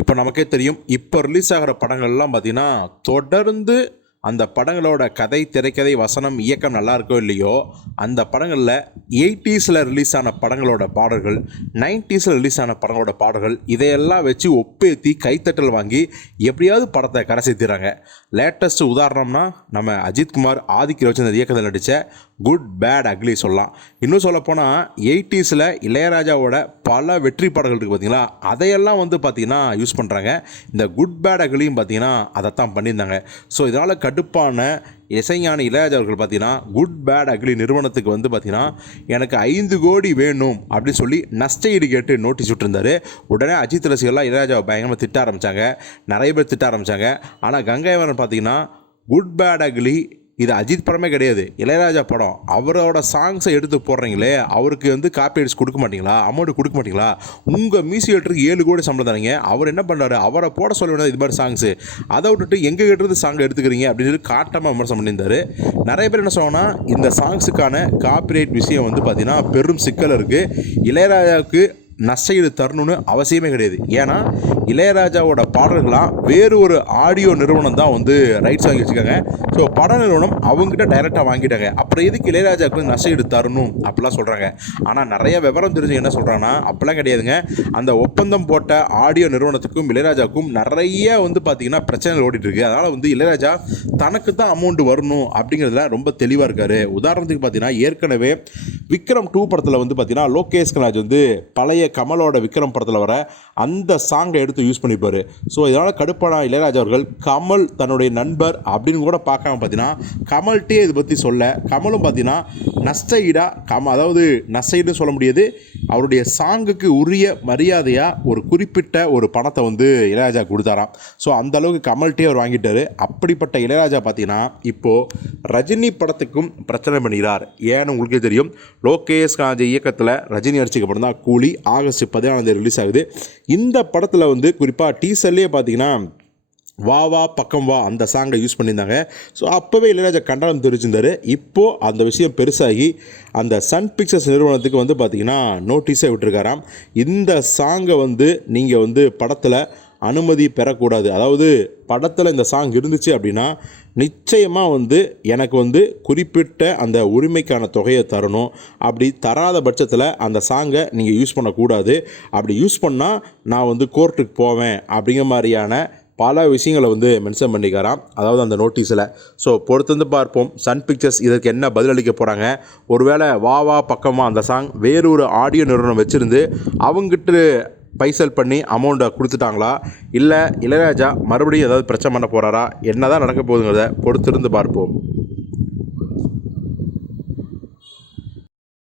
இப்போ நமக்கே தெரியும், இப்போ ரிலீஸ் ஆகிற படங்கள்லாம் பார்த்தீங்கன்னா தொடர்ந்து அந்த படங்களோட கதை, திரைக்கதை, வசனம், இயக்கம் நல்லா இருக்கோ இல்லையோ, அந்த படங்களில் 80ஸில் ரிலீஸ் ஆன படங்களோட பாடல்கள், 90ஸில் ரிலீஸ் ஆன படங்களோட பாடல்கள், இதையெல்லாம் வச்சு ஒப்பேற்றி கைத்தட்டல் வாங்கி எப்படியாவது படத்தை கரை சேர்த்துறாங்க. லேட்டஸ்ட் உதாரணம்னா நம்ம அஜித்குமார், ஆதித்ய ரவிச்சந்திரன் இயக்கத்தில் நடித்த குட் பேட் அக்லி சொல்லலாம். இன்னும் சொல்லப்போனால் 80ஸில் இளையராஜாவோட பல வெற்றி பாடல்கள் இருக்குது பார்த்தீங்களா, அதையெல்லாம் வந்து பார்த்திங்கன்னா யூஸ் பண்ணுறாங்க. இந்த குட் பேட் அக்லியும் பார்த்திங்கன்னா அதைத்தான் பண்ணியிருந்தாங்க. ஸோ இதனால் கடுப்பான இசைஞானி இளையராஜா அவர்கள் பார்த்தீங்கன்னா குட் பேட் அக்லி நிறுவனத்துக்கு வந்து பார்த்தீங்கன்னா எனக்கு 5 கோடி வேணும் அப்படின்னு சொல்லி நஷ்ட ஈடு கேட்டு நோட்டீஸ் விட்டுருந்தாரு. உடனே அஜித் ரசிகர்லாம் இளையராஜாவை பயங்கரமாக திட்ட ஆரம்பித்தாங்க, நிறைய பேர் திட்ட ஆரம்பித்தாங்க. ஆனால் கங்கைவரன் பார்த்தீங்கன்னா குட் பேட் அக்லி இது அஜித் படமே கிடையாது, இளையராஜா படம். அவரோட சாங்ஸை எடுத்து போடுறீங்களே, அவருக்கு வந்து காப்பிரைட்ஸ் கொடுக்க மாட்டிங்களா, அமௌண்ட் கொடுக்க மாட்டிங்களா? உங்கள் மியூசிக் டேரக்டருக்கு 7 கோடி சம்பளம் தரீங்க, அவர் என்ன பண்ணுறாரு, அவரை போட சொல்ல வேண்டியது இது மாதிரி சாங்ஸு, அதை விட்டுட்டு எங்கே கேட்டுறது சாங் எடுத்துக்கிறீங்க அப்படின்னு சொல்லி காட்டமாக விமர்சனம் பண்ணியிருந்தார். நிறைய பேர் என்ன சொன்னாங்கன்னா, இந்த சாங்ஸுக்கான காப்பிரைட் விஷயம் வந்து பார்த்திங்கன்னா பெரும் சிக்கல் இருக்குது. இளையராஜாவுக்கு நஷ்டஈடு தரணும்னு அவசியமே கிடையாது. ஏன்னா இளையராஜாவோட பாடல்களாம் வேறு ஒரு ஆடியோ நிறுவனம் தான் வந்து ரைட்ஸ் வாங்கி வச்சுருக்காங்க. ஸோ பட நிறுவனம் அவங்ககிட்ட டைரெக்டாக வாங்கிட்டாங்க. அப்புறம் எதுக்கு இளையராஜாவுக்கு நஷ்டஈடு தரணும் அப்படிலாம் சொல்கிறாங்க. ஆனால் நிறைய விவரம் தெரிஞ்சு என்ன சொல்கிறாங்கன்னா, அப்படிலாம் கிடையாதுங்க. அந்த ஒப்பந்தம் போட்ட ஆடியோ நிறுவனத்துக்கும் இளையராஜாவுக்கும் நிறைய வந்து பார்த்திங்கன்னா பிரச்சனைகள் ஓடிட்டுருக்கு. அதனால் வந்து இளையராஜா தனக்கு தான் அமௌண்ட் வரணும் அப்படிங்கிறதுல ரொம்ப தெளிவாக இருக்கார். உதாரணத்துக்கு பார்த்தீங்கன்னா, ஏற்கனவே விக்ரம் 2 படத்தில் வந்து பார்த்திங்கன்னா லோகேஷ் கனகராஜ் வந்து பழைய கமலோட விக்ரம் படத்தில் வர அந்த சாங்கை எடுத்து யூஸ் பண்ணிப்பார். ஸோ இதனால் கடுப்பான இளையராஜா அவர்கள் கமல் தன்னுடைய நண்பர் அப்படின்னு கூட பார்க்காம பார்த்தீங்கன்னா கமல்கிட்டே இதை பற்றி சொல்ல, கமலும் பார்த்தீங்கன்னா நஷ்ட ஈடாக அதாவது நஷ்ட ஈடுன்னு சொல்ல முடியாது, அவருடைய சாங்குக்கு உரிய மரியாதையாக ஒரு குறிப்பிட்ட ஒரு பணத்தை வந்து இளையராஜா கொடுத்தாராம். ஸோ அந்தளவுக்கு கமல்கிட்டே அவர் வாங்கிட்டார். அப்படிப்பட்ட இளையராஜா பார்த்தீங்கன்னா இப்போது ரஜினி படத்துக்கும் பிரச்சனை பண்ணுகிறார். ஏன்னு உங்களுக்கே தெரியும், லோகேஷ் கனகராஜ் இயக்கத்தில் ரஜினி நடிச்சிக்க படம் தான் கூலி. ஆகஸ்ட் 14 ரிலீஸ் ஆகுது. இந்த படத்தில் வந்து குறிப்பாக டீசர்லேயே பார்த்தீங்கன்னா வா வா பக்கம் வா அந்த சாங்கை யூஸ் பண்ணியிருந்தாங்க. ஸோ அப்போவே இளையராஜா கண்டனம் தெரிவிச்சிருந்தார். இப்போது அந்த விஷயம் பெருசாகி அந்த சன் பிக்சர்ஸ் நிறுவனத்துக்கு வந்து பார்த்திங்கன்னா நோட்டீஸே விட்டுருக்காராம். இந்த சாங்கை வந்து நீங்கள் வந்து படத்தில் அனுமதி பெறக்கூடாது, அதாவது படத்தில் இந்த சாங் இருந்துச்சு அப்படின்னா நிச்சயமாக வந்து எனக்கு வந்து குறிப்பிட்ட அந்த உரிமைக்கான தொகையை தரணும். அப்படி தராத பட்சத்தில் அந்த சாங்கை நீங்கள் யூஸ் பண்ணக்கூடாது, அப்படி யூஸ் பண்ணால் நான் வந்து கோர்ட்டுக்கு போவேன் அப்படிங்கிற மாதிரியான பல விஷயங்களை வந்து மென்ஷன் பண்ணிக்காராம், அதாவது அந்த நோட்டீஸில். ஸோ பொறுத்து பார்ப்போம் சன் பிக்சர்ஸ் இதற்கு என்ன பதிலளிக்க போகிறாங்க. ஒருவேளை வா வா பக்கமாக அந்த சாங் வேறு ஒரு ஆடியோ நிறுவனம் வச்சுருந்து அவங்ககிட்ட பைசல் பண்ணி அமௌண்ட்டை கொடுத்துட்டாங்களா, இல்லை இளையராஜா மறுபடியும் ஏதாவது பிரச்சனை பண்ண போகிறாரா, என்ன தான் நடக்க போகுதுங்கிறத பொறுத்திருந்து பார்ப்போம்.